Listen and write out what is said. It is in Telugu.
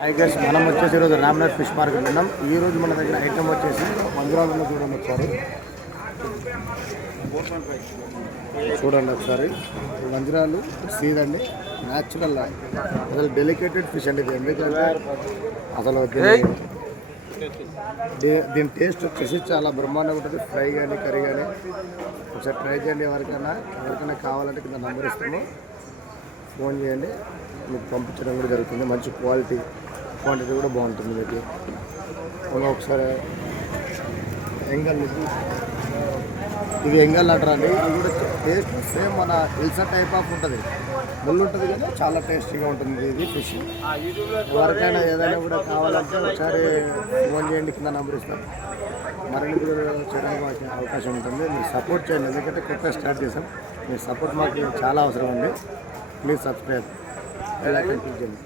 హాయ్ గైస్, మనం వచ్చేసి ఈరోజు రామ్నాథ్ ఫిష్ మార్కెట్ ఉన్నాం. ఈరోజు మన దగ్గర ఐటమ్ వచ్చేసి మందిరాలలో చూడండి ఒకసారి. చూడండి ఒకసారి మందిరాలు సీదండి, న్యాచురల్ అసలు డెలికేటెడ్ ఫిష్ అండి ఇది. ఎందుకంటే అసలు దీని టేస్ట్ వచ్చేసి చాలా బ్రహ్మాండంగా ఉంటుంది. ఫ్రై కానీ కర్రీ కానీ ఒకసారి ట్రై చేయండి. ఎవరికైనా కావాలంటే కింద నంబర్ ఇస్తాము, ఫోన్ చేయండి, మీకు పంపించడం కూడా జరుగుతుంది. మంచి క్వాంటిటీ కూడా బాగుంటుంది మీకు. ఒకసారి ఎంగల్, ఇది ఎంగల్ అంటారు అండి. ఇది కూడా టేస్ట్ సేమ్ మన ఎల్సా టైప్ ఆఫ్ ఉంటుంది, ముళ్ళు ఉంటుంది కానీ చాలా టేస్టీగా ఉంటుంది ఇది ఫిష్. ఎవరికైనా ఏదైనా కూడా కావాలంటే ఒకసారి ఫోన్ చేయండి, కింద నెంబర్ ఇస్తాం. మరిన్ని కూడా చేయడానికి అవకాశం ఉంటుంది. మీరు సపోర్ట్ చేయండి, ఎందుకంటే కొత్తగా స్టార్ట్ చేసాం. మీ సపోర్ట్ మాకు చాలా అవసరం ఉంది. Please subscribe, like and click చేయండి.